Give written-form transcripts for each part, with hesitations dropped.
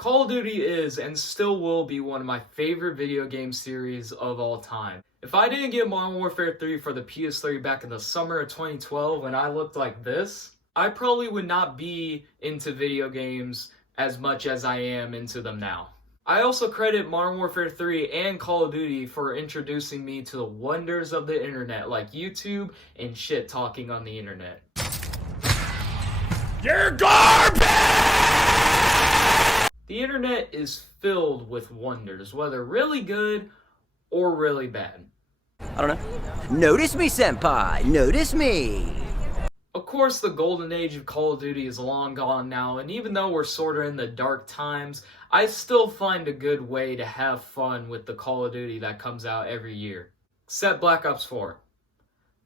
Call of Duty is and still will be one of my favorite video game series of all time. If I didn't get Modern Warfare 3 for the PS3 back in the summer of 2012 when I looked like this, I probably would not be into video games as much as I am into them now. I also credit Modern Warfare 3 and Call of Duty for introducing me to the wonders of the internet like YouTube and shit talking on the internet. You're garbage! The internet is filled with wonders, whether really good or really bad. I don't know. Notice me, senpai! Notice me! Of course, the golden age of Call of Duty is long gone now, and even though we're sorta in the dark times, I still find a good way to have fun with the Call of Duty that comes out every year. Except Black Ops 4.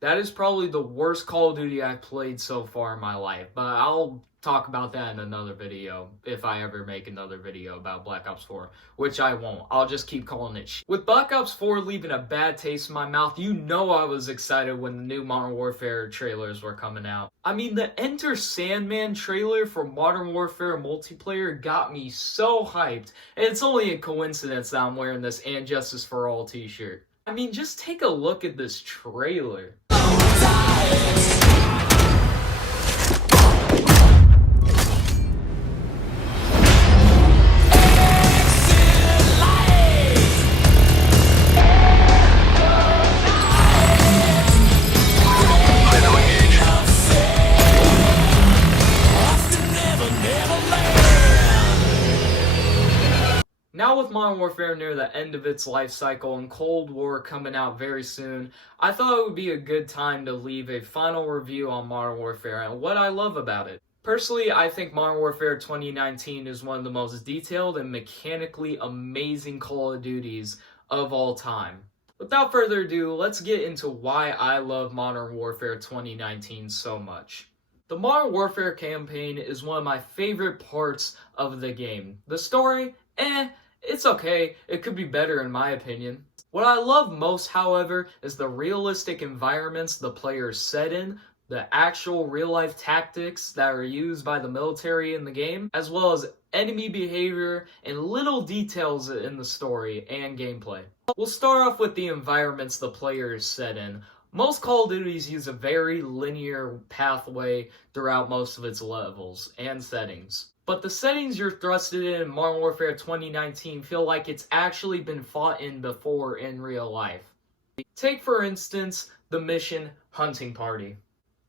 That is probably the worst Call of Duty I've played so far in my life, but I'll talk about that in another video, if I ever make another video about Black Ops 4, which I won't. I'll just keep calling it shit. With Black Ops 4 leaving a bad taste in my mouth, you know I was excited when the new Modern Warfare trailers were coming out. I mean, the Enter Sandman trailer for Modern Warfare multiplayer got me so hyped, and it's only a coincidence that I'm wearing this And Justice for All t-shirt. I mean, just take a look at this trailer. Now with Modern Warfare near the end of its life cycle and Cold War coming out very soon, I thought it would be a good time to leave a final review on Modern Warfare and what I love about it. Personally, I think Modern Warfare 2019 is one of the most detailed and mechanically amazing Call of Duties of all time. Without further ado, let's get into why I love Modern Warfare 2019 so much. The Modern Warfare campaign is one of my favorite parts of the game. The story, it's okay. It could be better in my opinion. What I love most, however, is the realistic environments the players set in, the actual real-life tactics that are used by the military in the game, as well as enemy behavior and little details in the story and gameplay. We'll start off with the environments the players set in. Most Call of Duties use a very linear pathway throughout most of its levels and settings. But the settings you're thrusted in Modern Warfare 2019 feel like it's actually been fought in before in real life. Take for instance the mission Hunting Party.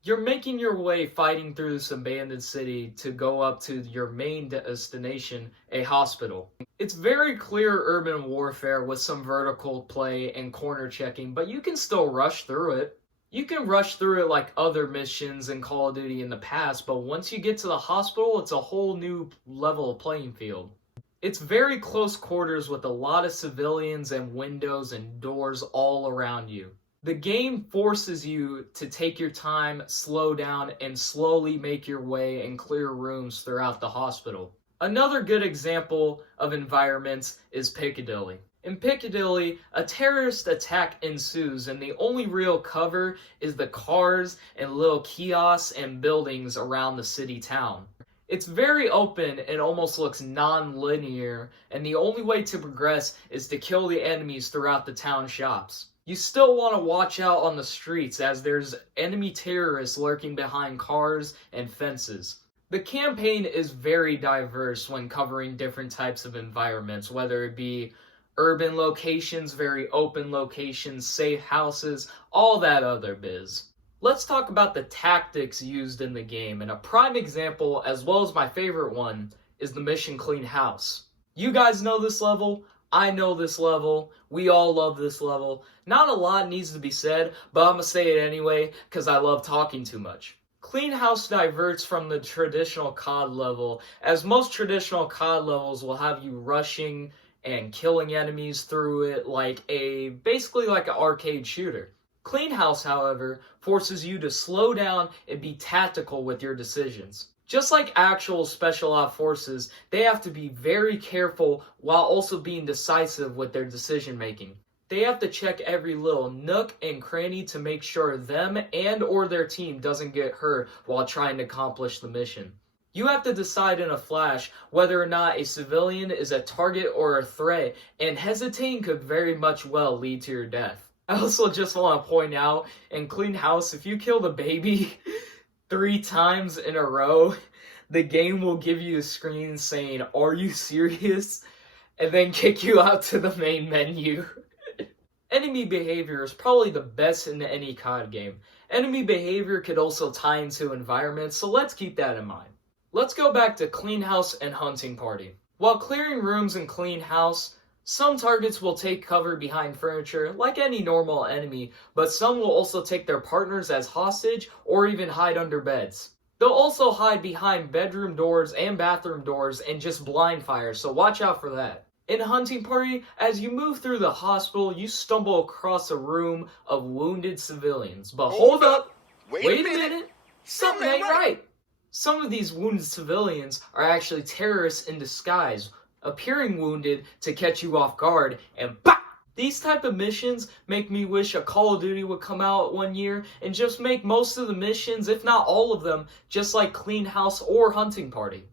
You're making your way fighting through this abandoned city to go up to your main destination, a hospital. It's very clear urban warfare with some vertical play and corner checking, but you can still rush through it. You can rush through it like other missions in Call of Duty in the past, but once you get to the hospital, it's a whole new level of playing field. It's very close quarters with a lot of civilians and windows and doors all around you. The game forces you to take your time, slow down, and slowly make your way and clear rooms throughout the hospital. Another good example of environments is Piccadilly. In Piccadilly, a terrorist attack ensues and the only real cover is the cars and little kiosks and buildings around the city town. It's very open and almost looks non-linear, and the only way to progress is to kill the enemies throughout the town shops. You still want to watch out on the streets as there's enemy terrorists lurking behind cars and fences. The campaign is very diverse when covering different types of environments, whether it be urban locations, very open locations, safe houses, all that other biz. Let's talk about the tactics used in the game, and a prime example, as well as my favorite one, is the mission Clean House. You guys know this level, I know this level, we all love this level. Not a lot needs to be said, but I'm gonna say it anyway, because I love talking too much. Clean House diverts from the traditional COD level, as most traditional COD levels will have you rushing and killing enemies through it basically like an arcade shooter. Clean House, however, forces you to slow down and be tactical with your decisions. Just like actual Special Ops forces, they have to be very careful while also being decisive with their decision making. They have to check every little nook and cranny to make sure them and or their team doesn't get hurt while trying to accomplish the mission. You have to decide in a flash whether or not a civilian is a target or a threat, and hesitating could very much well lead to your death. I also just want to point out, in Clean House, if you kill the baby 3 times in a row, the game will give you a screen saying, "Are you serious?" and then kick you out to the main menu. Enemy behavior is probably the best in any COD game. Enemy behavior could also tie into environments, so let's keep that in mind. Let's go back to Clean House and Hunting Party. While clearing rooms in Clean House, some targets will take cover behind furniture, like any normal enemy, but some will also take their partners as hostage or even hide under beds. They'll also hide behind bedroom doors and bathroom doors and just blind fire, so watch out for that. In Hunting Party, as you move through the hospital, you stumble across a room of wounded civilians. But hold up! Wait a minute! Something ain't right! Some of these wounded civilians are actually terrorists in disguise, appearing wounded to catch you off guard, and BAH! These type of missions make me wish a Call of Duty would come out one year and just make most of the missions, if not all of them, just like Clean House or Hunting Party.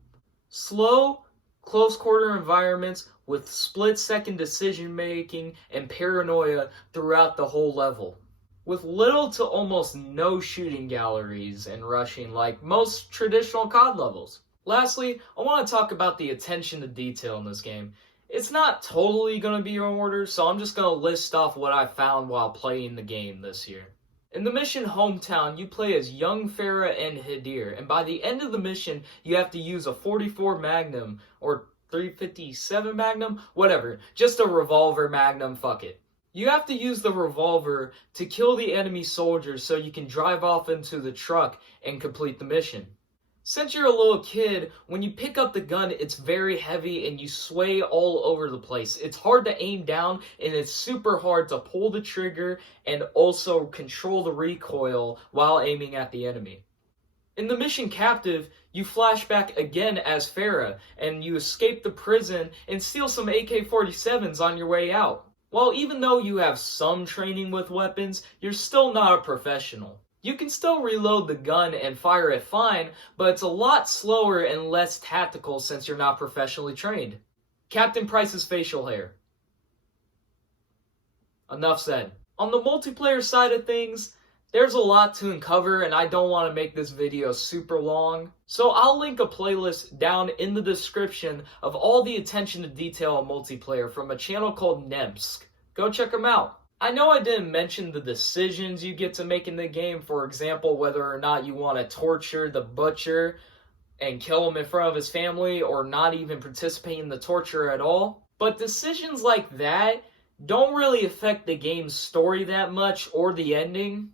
Slow, close quarter environments with split-second decision making and paranoia throughout the whole level, with little to almost no shooting galleries and rushing like most traditional COD levels. Lastly, I want to talk about the attention to detail in this game. It's not totally going to be in order, so I'm just going to list off what I found while playing the game this year. In the mission Hometown, you play as young Farah and Hadir, and by the end of the mission, you have to use a .44 Magnum, or 357 Magnum, whatever, just a revolver Magnum, fuck it. You have to use the revolver to kill the enemy soldiers so you can drive off into the truck and complete the mission. Since you're a little kid, when you pick up the gun, it's very heavy and you sway all over the place. It's hard to aim down and it's super hard to pull the trigger and also control the recoil while aiming at the enemy. In the mission Captive, you flash back again as Farah and you escape the prison and steal some AK-47s on your way out. While even though you have some training with weapons, you're still not a professional. You can still reload the gun and fire it fine, but it's a lot slower and less tactical since you're not professionally trained. Captain Price's facial hair. Enough said. On the multiplayer side of things, there's a lot to uncover and I don't want to make this video super long, so I'll link a playlist down in the description of all the attention to detail in multiplayer from a channel called Nemsk. Go check them out. I know I didn't mention the decisions you get to make in the game, for example, whether or not you want to torture the butcher and kill him in front of his family or not even participate in the torture at all. But decisions like that don't really affect the game's story that much or the ending.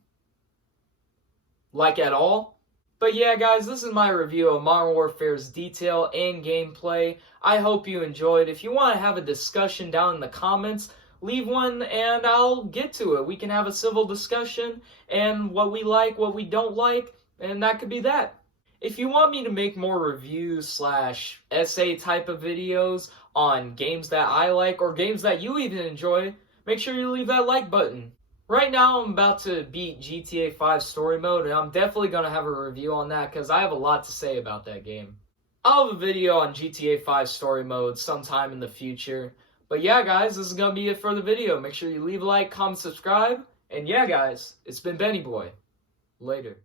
Like at all. But yeah guys, this is my review of Modern Warfare's detail and gameplay. I hope you enjoyed. If you want to have a discussion down in the comments, leave one and I'll get to it. We can have a civil discussion and what we like, what we don't like, and that could be that. If you want me to make more reviews / essay type of videos on games that I like or games that you even enjoy, make sure you leave that like button. Right now I'm about to beat GTA 5 story mode and I'm definitely going to have a review on that because I have a lot to say about that game. I'll have a video on GTA 5 story mode sometime in the future. But yeah guys, this is going to be it for the video. Make sure you leave a like, comment, subscribe. And yeah guys, it's been Benny Boy. Later.